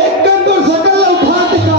एक तो सकल उठा दिखा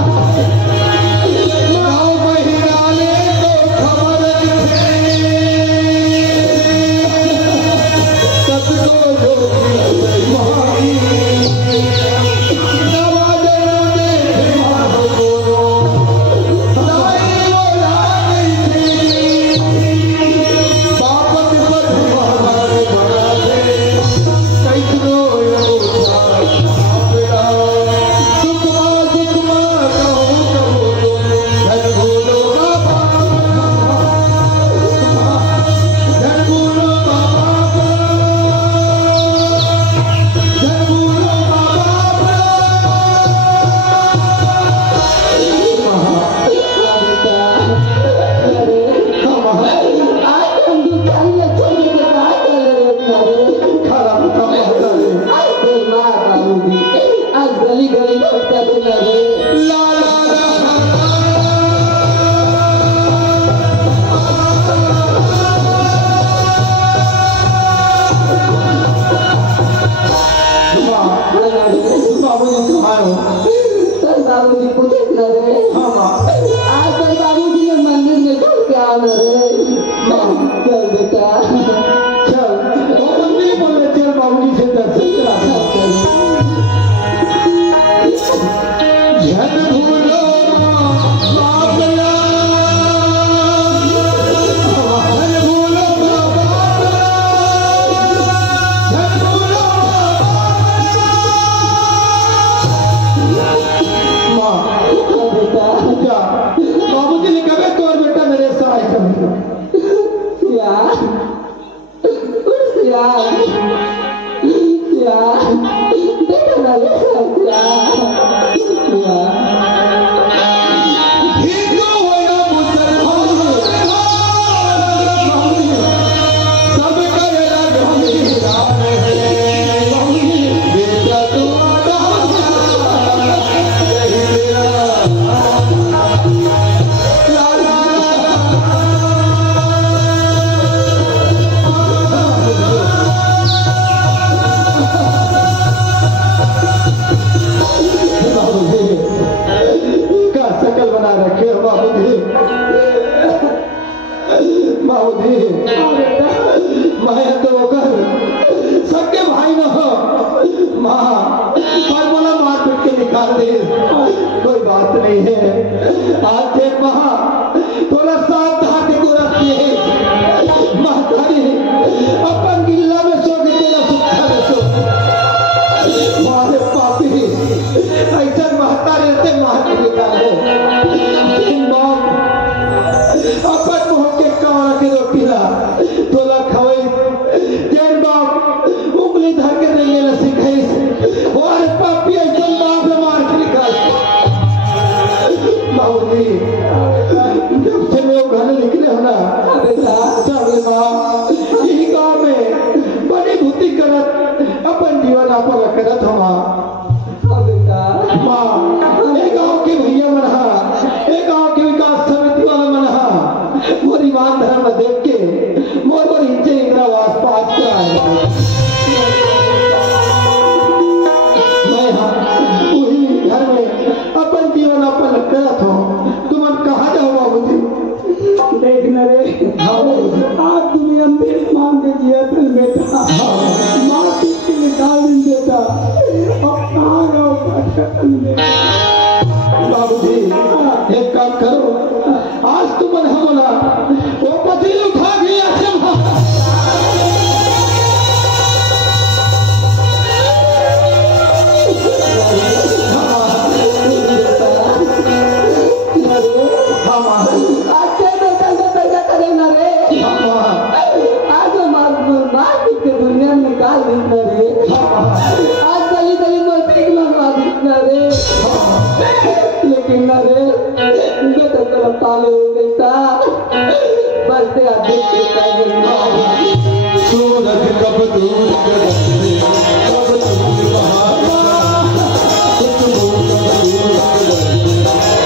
कोई बात नहीं है। आज देख महा थोड़ा साथ धाके को रखिए महतारी अपन गिल्ला में सो के तेरा सुखा में सो मारे पापी ऐसा महतारी से महत निकाले अपन मुँह के कावड़ा के रोटीला तोला खवाई जैन बाप उंगली धर के नहीं लेना सिखाई और पापी ऐसा बाप से मार के निकाल बाबूजी जब से लोग घर निकले हो ना चावले माँ यही गाँव में बड़ी भूति करत अपन जीवन आपन करत हो माँ एक गाँव के भैया मना एक गाँव के विकास समिति वाला मना मोर ईमान धर्म देख के मोर पर इंचे इंद्रावास पास कराए मैं वही घर में अपन जीवन अपन करत हो तुम कहा जाओ बाबूजी देख न रे आज तुम्हें अमृत मांग के दिया था बेटा माँ किसके निकाल नहीं देता अब कहाँ रहो बाबूजी एक काम करो आज तुम हमला वो पतीली उठा गया दुनिया निकाल देना रे आज गली गली मस्ती लगवा देना रे लेकिन न रे उनके तो तरफ ताले हो गई था बसते आदमी के काहे सूरज कब दूर करते कब तुम बाहर तुम कब दूर करते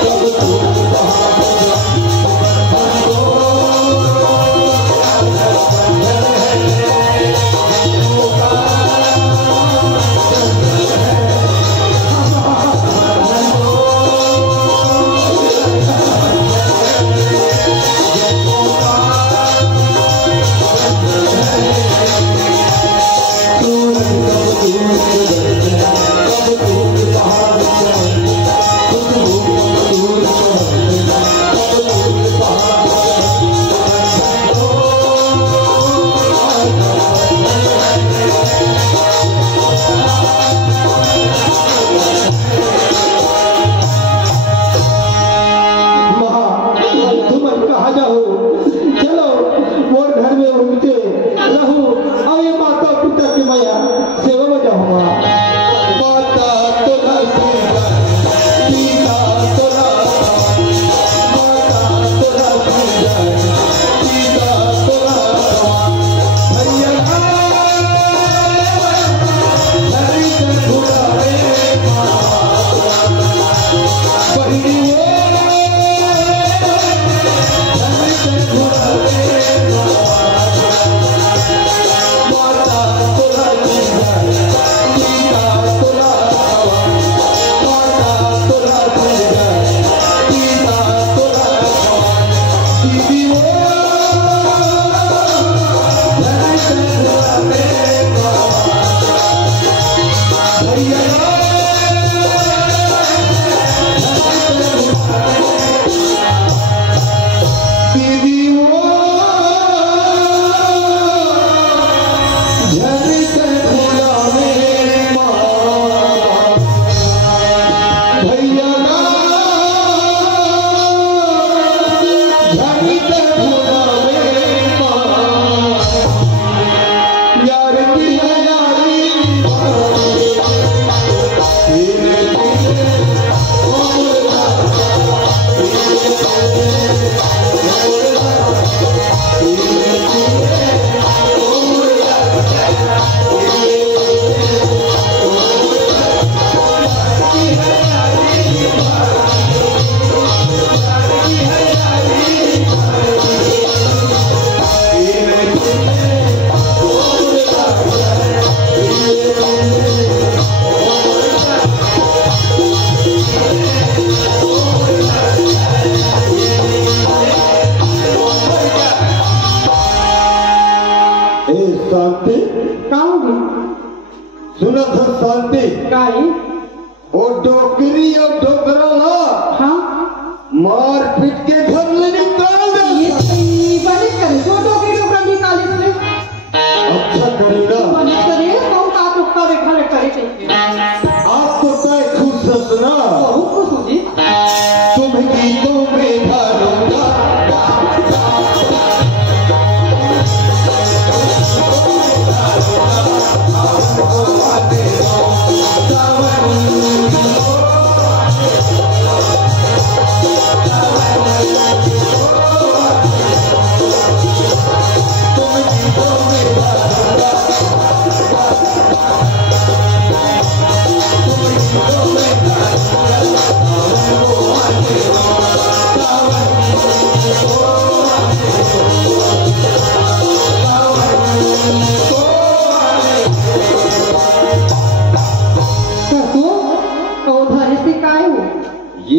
कब तुम बाहर तू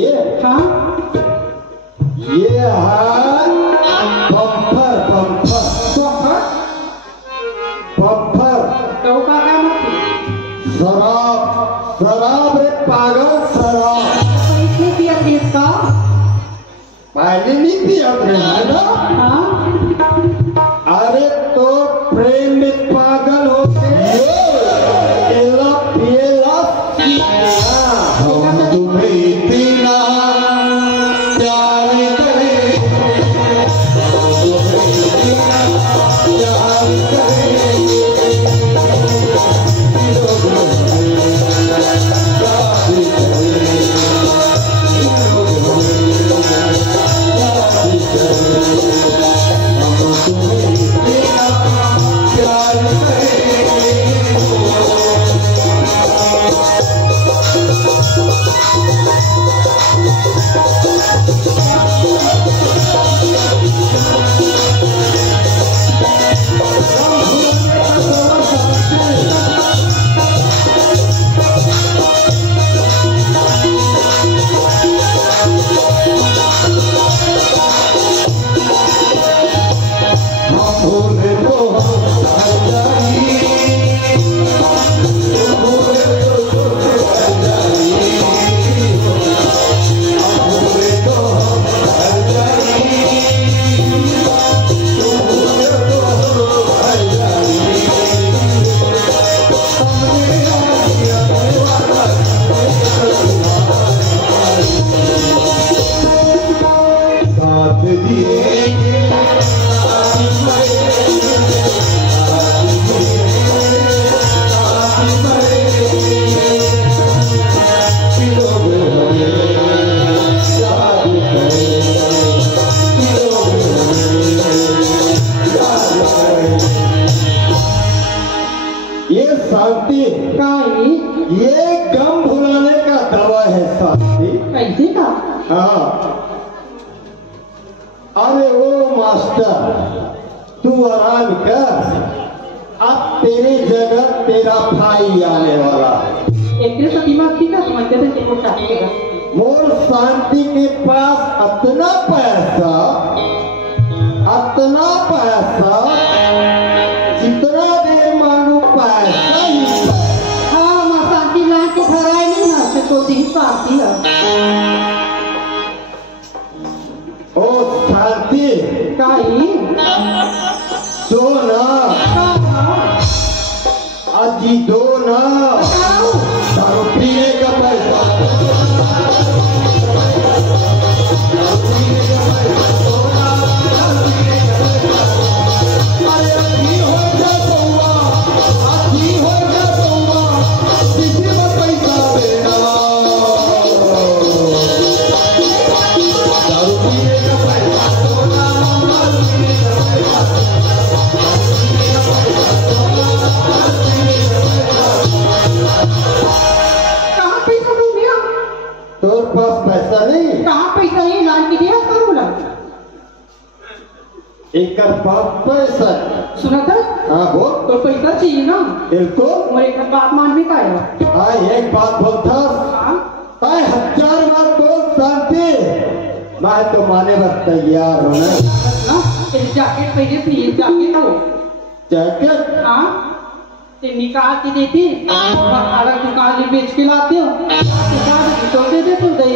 ये हाँ ये है बम्फर बम्फर बम्फर बम्फर तो का काम शराब शराब रे पागल शराब पैसे दिया किसका पहले नहीं पिया थे ना। हाँ अरे तो प्रेम में पागल हो हम तुम्हें बिना प्यार करें शांति ये गम भुलाने का दवा है शांति। कैसे का हाँ अरे ओ मास्टर तू आराम कर, अब तेरी जगह तेरा भाई आने वाला है। एक तो दिमाग ठीक है समझते थे को काटेगा मोर शांति के पास अपना पैसा जितना देर मांगू पैसा ही हाँ मां शांति लाइन को भराई नहीं ना से तो दिन शांति है। ओ शांति काई दो ना अजी दो ना दारू पीने का पैसा तोर पास पैसा नहीं? कहाँ पैसा है लाल की दिया करो ना एक बात पैसा सुना था हाँ वो तो पैसा चाहिए ना बिल्कुल और एक बात मान में का है हाँ एक बात बोलता हाँ 1000 बार बोल शांति मैं तो माने बस तैयार हूँ ना एक जैकेट पहले प्लीज जैकेट हो जैकेट हाँ ते निकाल के देती अलग दुकान में बेच के लाते हो तो दे दे तो दे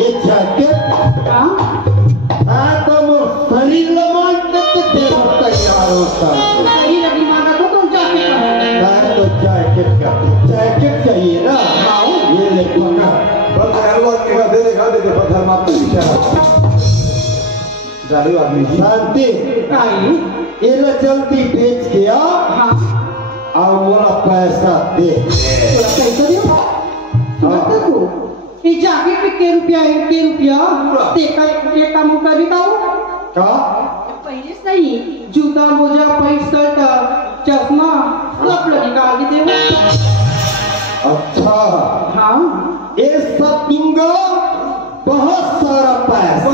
ये जैकेट हाँ हाँ तो मैं शरीर लमान तक तैयार होता सही लगी माना तो तुम जैकेट मैं तो जैकेट चाहिए ना ये ले पकड़ बस हेलो के दे दे पत्थर मार के जादू आदमी शांति काई ये ले जल्दी बेच के आ हाँ और मोला पैसा दे पैसा दियो सुनता तू ये जैकेट पे के रुपया ते का मुका दिखाओ क्या पहले सही जूता मोजा पैंट शर्ट चश्मा सब लोग निकाल के देवो अच्छा हाँ ये सब दूंगा बहुत सारा पैसा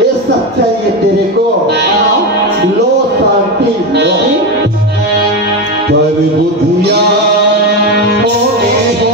ये सब चाहिए तेरे को लो शांति लो पर बुधिया होने हो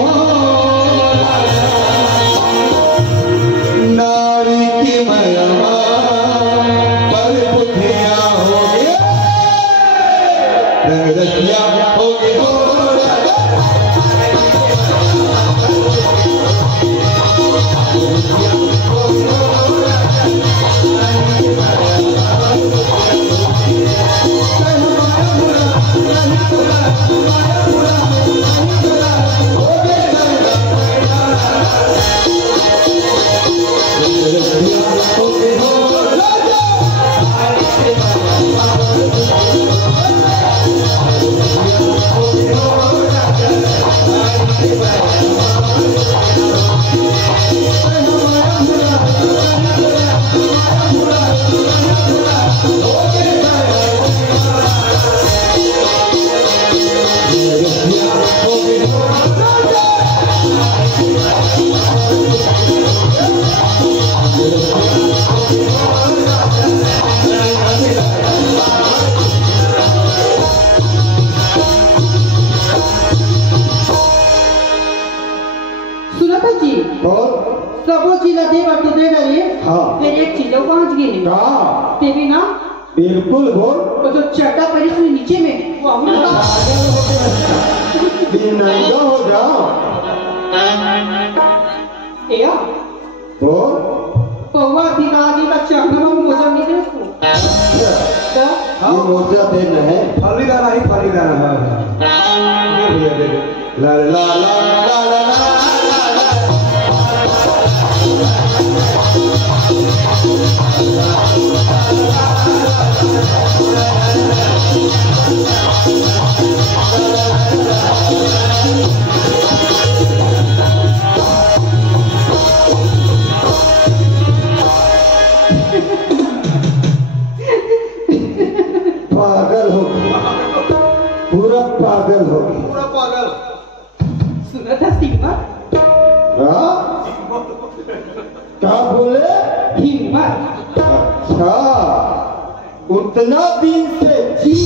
सुना था जी और सबो जिला दे और तो दे रही हाँ फिर एक चीज पहुंच गई हाँ तेरी ना बिल्कुल बोल वो जो चड्डा पहले से नीचे में वो हम नंगा हो जाओ या तो पौवा दिखा दी का चढ़ना में मोजा नहीं दे उसको क्या ये मोजा देना है फलीदाना ही फलीदाना है ये भैया दे दे ला ला ला ला ला ला पागल हो पूरा पागल हो पूरा पागल सुना था सीमा हाँ क्या बोले हिम्मत अच्छा उतना दिन से जी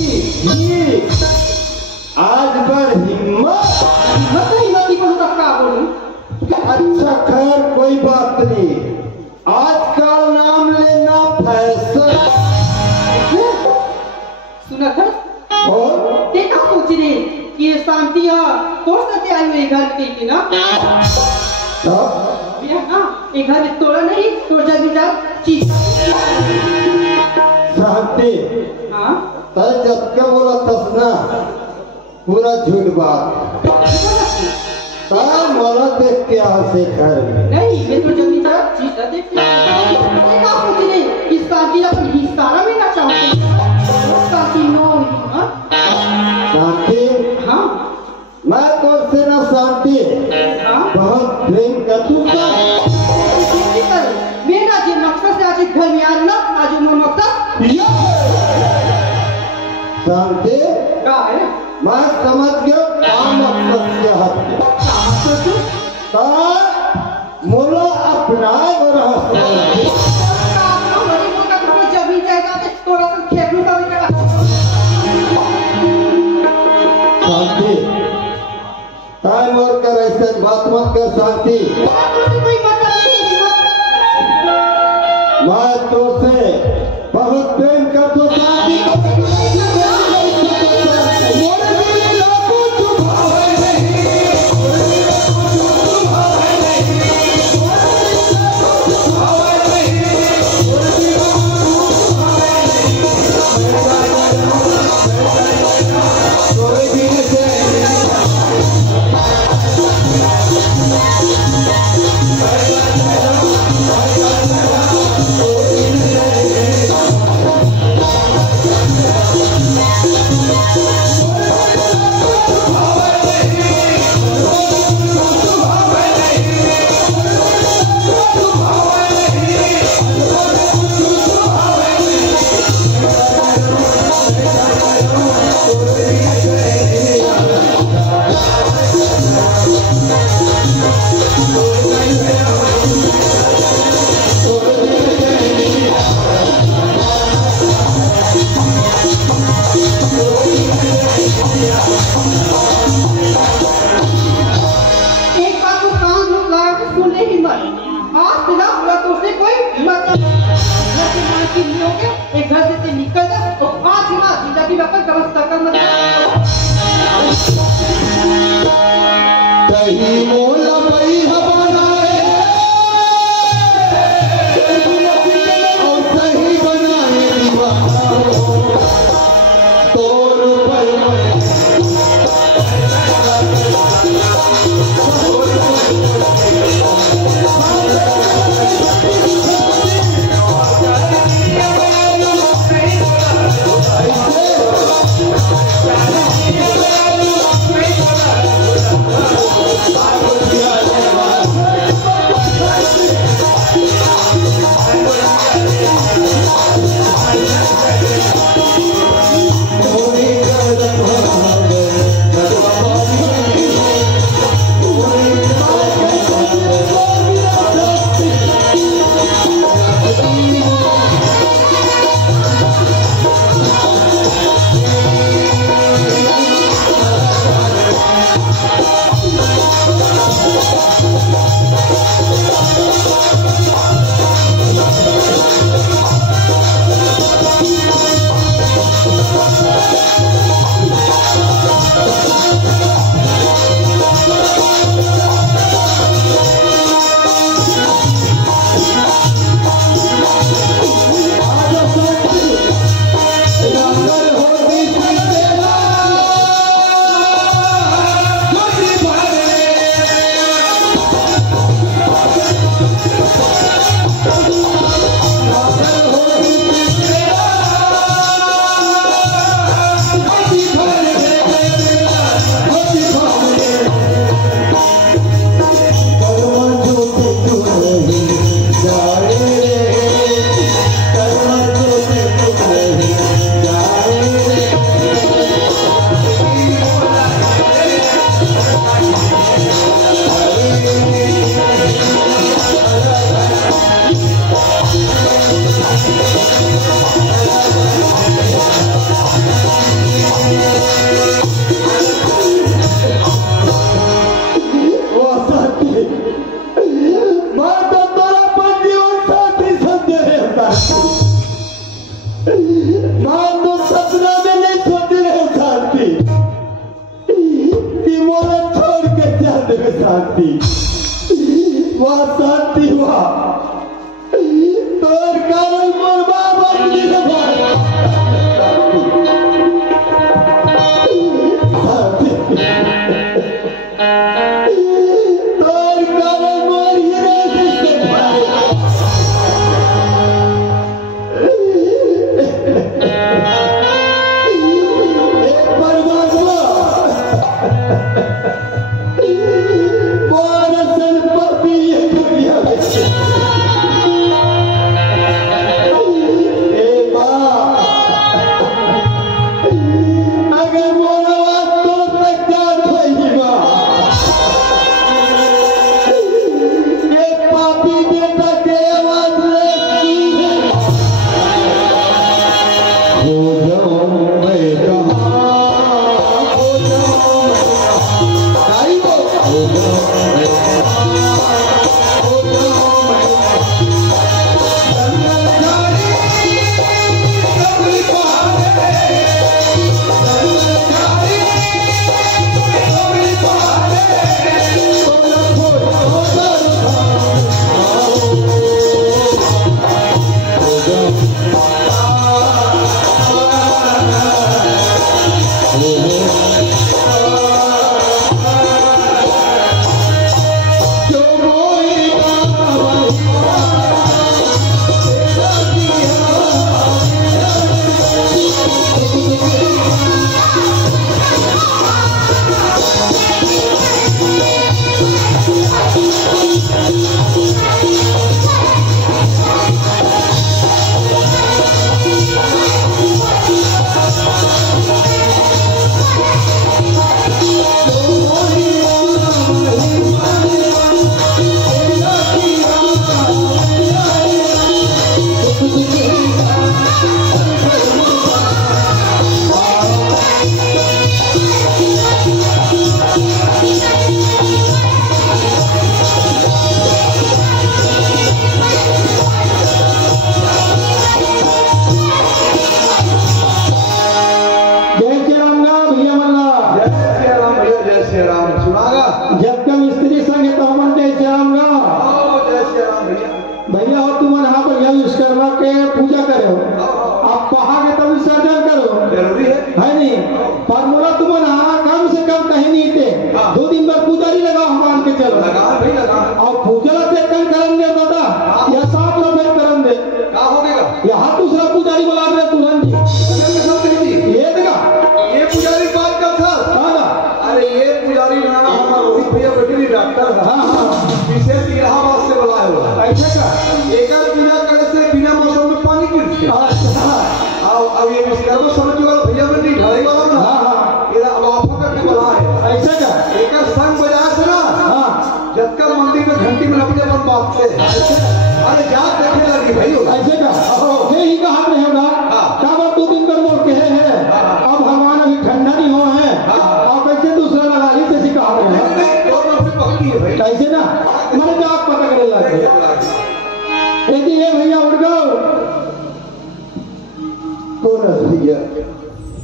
आज भर हिम्मत हिम्मत नहीं होती पर उसका क्या बोलूं अच्छा खैर कोई बात नहीं आजकल नाम लेना फैशन सुना था और देखा सोच रही कि ये शांति कौन सा आई हुई घर की थी ना तब ये ना एक घर में तोड़ा नहीं तो जब चीज शांति हाँ तय जब क्या बोला तसना पूरा झूठ बात तय मला देख के आसे घर में नहीं मैं तो जब चीज देखा सोच रही कि शांति अपन हिस्सा में ना चाहते शांति नो हाँ शांति हाँ मैं तो से ना शांति हाँ बहुत प्रेम कर तू मेरा जो मकसद से आज घर में आज ना आज वो मकसद शांति क्या है मैं समझ गया काम मकसद क्या है मोला अपना जब ही जाएगा थोड़ा सा खेलू का शांति टाइम और कर ऐसे बात मत कर शांति मैं तो से बहुत प्रेम कर तो शांति वहाँ शांति हुआ तोर कारण मोर बाप अपनी तोर कारण मोर हीरे से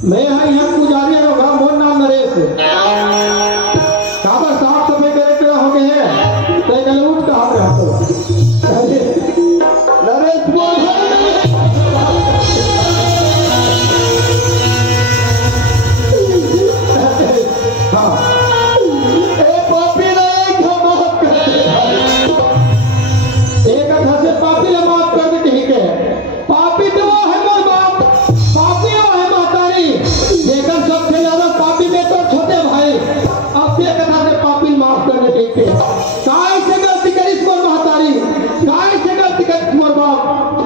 मैं यहाँ पुजारी होगा मोर नाम नरेश कहाँ पर साफ सफाई करे हो गए हैं तो एक लूट कहाँ पे हाथों नरेश बोल हाँ ए पापी ने एक माफ कर एक हाथ से पापी ने माफ कर दे ठीक है पापी तो है मोर बाप पापी है मातारी लेकिन सबसे ज्यादा पापी में तो छोटे भाई अब एक हाथ से पापी माफ कर दे ठीक है काय से गलती करी मोर मातारी काय से गलती करी मोर बाप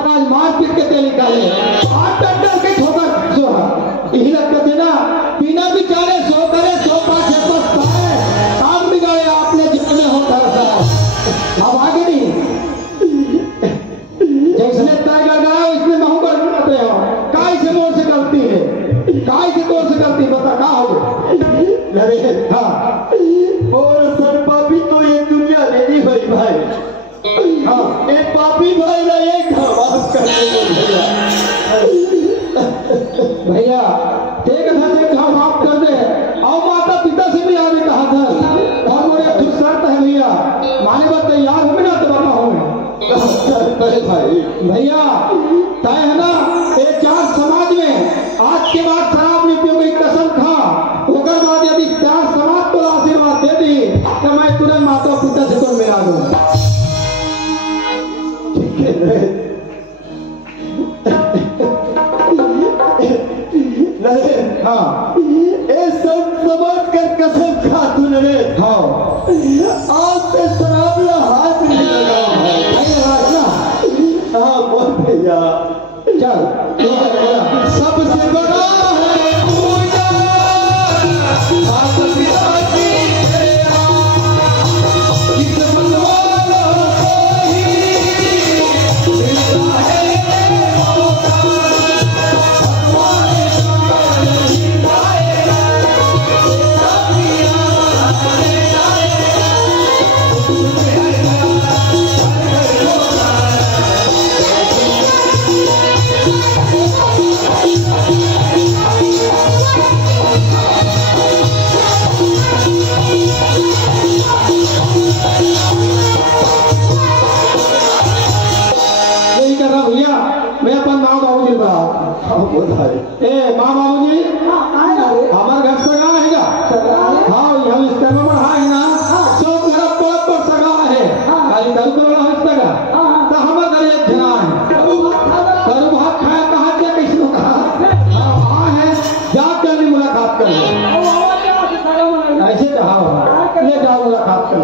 आज मार पीट के तेल निकाले हाथ डर के ठोकर जो यही लगता थे ना बिना बिचारे सो करे सो पाछे पछताए काम बिगाड़े आपने जितने होता था अब आगे नहीं जैसने तय गड़गड़ा इसमें महू करते हो काय से मोर से गलती है काय से तोर से गलती बता कहा हो अरे हाँ और सर पापी तो ये दुनिया नहीं भाई भाई हाँ एक पापी भाई ना एक माफ करने भैया एक था से घर माफ कर दे और माता पिता से भी आगे कहा था और मोरे शर्त है भैया माने बात तैयार हो ना भैया तय है ना ये चार समाज में आज के बाद शराब नहीं पियोगे कसम खा ओकर बाद यदि चार समाज को आशीर्वाद दे दी तो मैं तुरंत माता पिता से तो मिला दूंगा। ठीक है हाँ ये सब समझ कर कसम खा तूने रे। हाँ आज से शराब ला हाथ नहीं लगाऊंगा। हाँ बोल भैया चल सबसे बड़ा है पूजा आप पिता की सेवा किस्मत वाला कोई मिलता है मौका भगवान भैया मैं अपन माँ बाबू जी बात ए माँ बाबू जी हमारे घर सगा है क्या? हाँ हम इस टाइम में है ना सो घर बहुत सगा है खाली घर को बड़ा सगा तो हमारे घर एक जना है करू भात खाया कहा क्या किसी को कहा हाँ है जाकर भी मुलाकात कर ऐसे कहा ले जाओ मुलाकात कर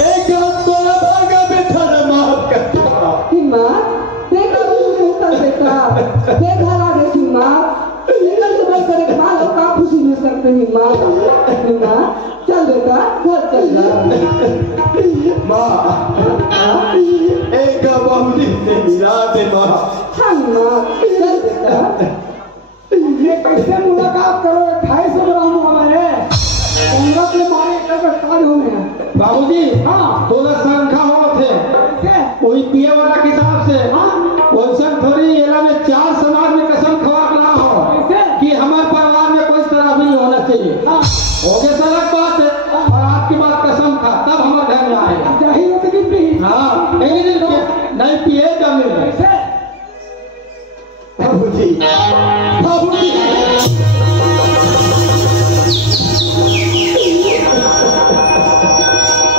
एक तोरा भागा बैठा रे माफ कर चल बेटा घर चल माँ एक बाबूजी से मिला दे माँ। हाँ माँ चल बेटा कैसे मुलाकात करो 250 ग्राम हमारे पंगत में मारे काल हो गया। बाबूजी हाँ थोड़ा संख्या हो थे कैसे वही पिए वाला किताब से हाँ वैसे थोड़ी एला में चार समाज में कसम खवा ना हो कैसे कि हमारे परिवार में कोई तरह भी नहीं होना चाहिए हाँ हो गया सड़क बात है और आपकी बात कसम खा तब हमारे घर में आए जाहिर होती कि पी हाँ एक दिन नहीं पिए जब मिल गए कैसे बाबूजी बाबूजी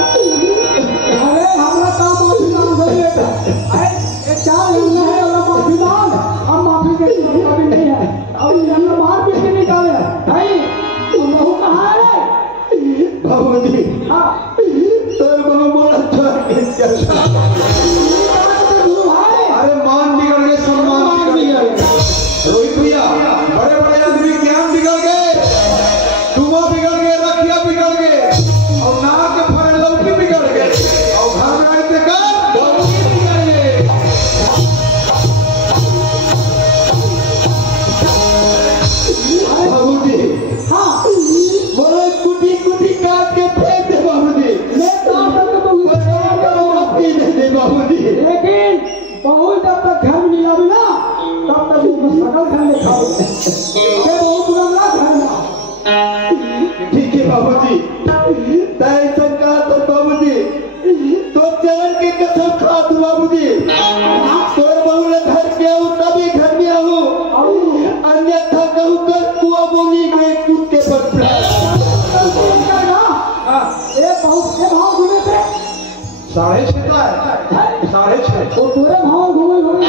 अरे हमारा काम माफी मांग रही है अरे ये 4 महीने है और माफी मांग हम माफी के कभी नहीं है अब हमने मार पीट के निकाले भाई तुम बहू कहाँ है बाबूजी हाँ तोर बहू बड़ा छोड़ के चला। गुरु भाई अरे मान बिगड़ गए सम्मान बिगड़ गए रोहित भैया बड़े बड़े आदमी ज्ञान बिगड़ गए धुआं बिगड़ गए रखिया बिगड़ गए और नाक के फरे लौकी बिगड़ गए और घर में आए कर बाबूजी बिगड़ गए। बाबूजी हाँ बोले कुटी कुटी काट के फेंक दे बाबूजी मैं काम करके तो माफी दे दे बाबूजी। लेकिन बहुत जब तक घर में नहीं आवे ना तब तक वो सकल घर में खाओ ये बहुत बुरा घर में ठीक है बाबूजी तय सरकार तो बाबूजी तो चरण की कसम खा दू बाबूजी तोर बहू ने घर के आऊँ तभी घर में आऊँ अन्यथा कहूँ कर कुआ बोली गए कुत्ते पर ये बहुत के भाव घूमे थे 6:30 का है 6:30 वो पूरे भाव घूमे घूमे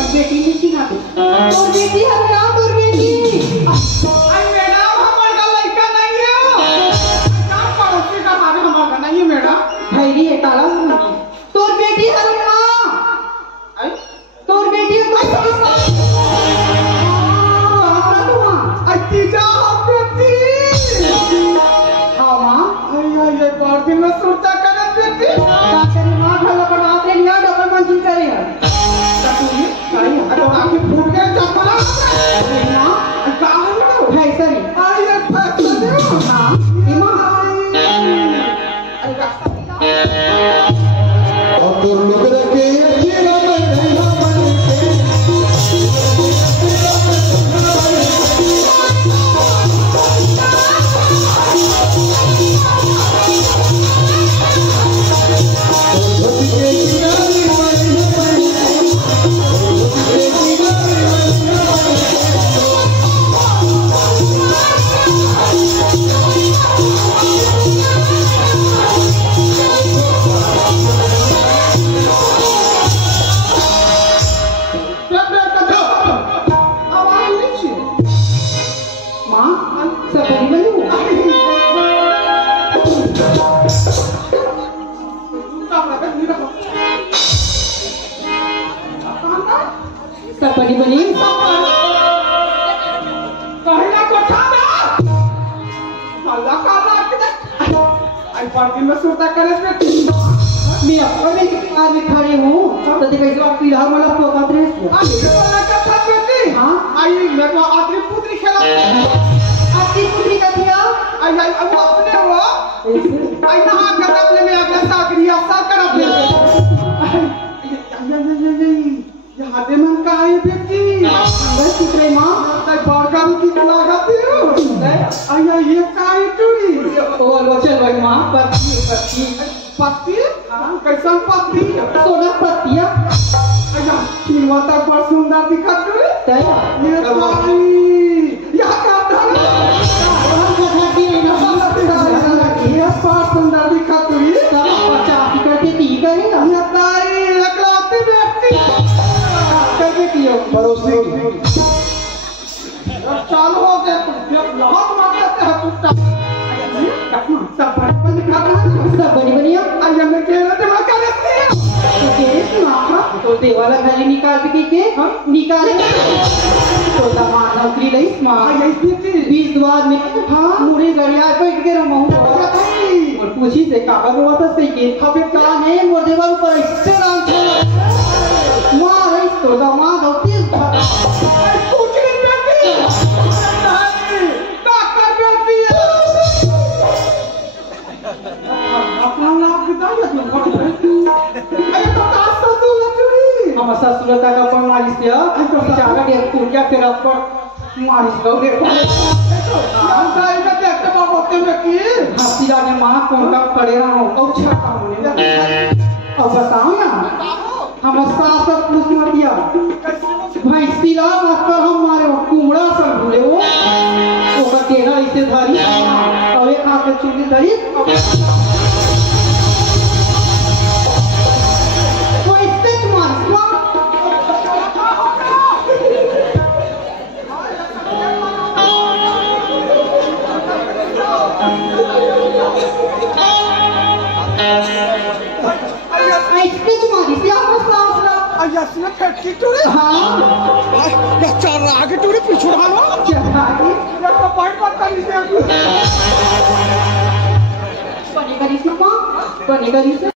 अपन बेटी लिखी ना तोर बेटी है ना तोर बेटी आई मैडम हमार का लड़का नहीं है का पड़ोसी का भाभी हमार का नहीं है मैडम भैरी है ताला तोर बेटी है ना आई तोर बेटी तीजा बेटी हाँ माँ ये बार दिन में सुरता करत बेटी का करी माँ ढला बनाते लिया डबल मंजिल करेगा अरे आगे फूट गए चपला माँ कहाँ है भैसरी आई ये फैसला हाँ इमा और तो लोग रखे जीवा में नहीं सपनी बनी कहना कोठा में साला काला के आई पार्टी में सुरता करे बेटी मैं अपने आज में खड़े हूँ तो देखिए जो पीला वाला पोता ड्रेस आई वाला का था बेटी हाँ आई मैं तो आदमी पुत्री खेला आपकी पुत्री का दिया आई आई अब अपने हो आई नहा कर अपने में अगला साकरिया सा कर अपने यहाँ दे मन का है बेटी बस चित्रे माँ ताई बारगाम की लागत है आया ये काई टूरी ओ लोचन भाई माँ पत्ती पत्ती पत्ती कैसा पत्ती सोना पत्तिया आया खिलवाता पर सुंदर दिखत है तैया ये पानी यह का धन ये पार सुंदर दिखत है सब 50 करके ती करेगा ये ताई एकलौती बेटी करके दियो पड़ोसी चालू हो गया जब बहुत मारते हैं टूटा सब बड़ी सब बनी बनिया आया मैं कह रहा था क्या लगती है तो तेरे सुना तो देवाला खाली निकाल के निकाल तो दामाद नौकरी लई माँ आया इतनी 20 द्वार में हाँ मुड़ी गड़िया बैठ के रहूँ और पूछी से काका को वापस से के हबे का ने मोर देवाल पर इससे नाम था माँ रही तो दामाद होती कुछ नहीं बेटी काकर बेटी अपना लाभ बताओ ये तो कास्ट तो लचड़ी हम ससुरता का पर मारिस दिया तो जागा के कुर्जा के ऊपर मारिस गौरे हम सारी का देखते बाबू में की हसीला ने माँ कौन का खड़े रहो औछा का होने अब बताओ ना हम सास सब पूछ मत दिया भाई सिला मास्टर हम मारे कुमड़ा सब भूले वो का तेरा इसे धरी और एक हाथ में चुंडी धरी तो इससे मार इसके तुम्हारी से आपको सामना आया सुना फैक्ट्री टूरे हाँ या चार आगे टूरे पीछे हालो चाहिए या तो पाइप पत्ता नहीं बनेगा इसमें बनेगा इसमें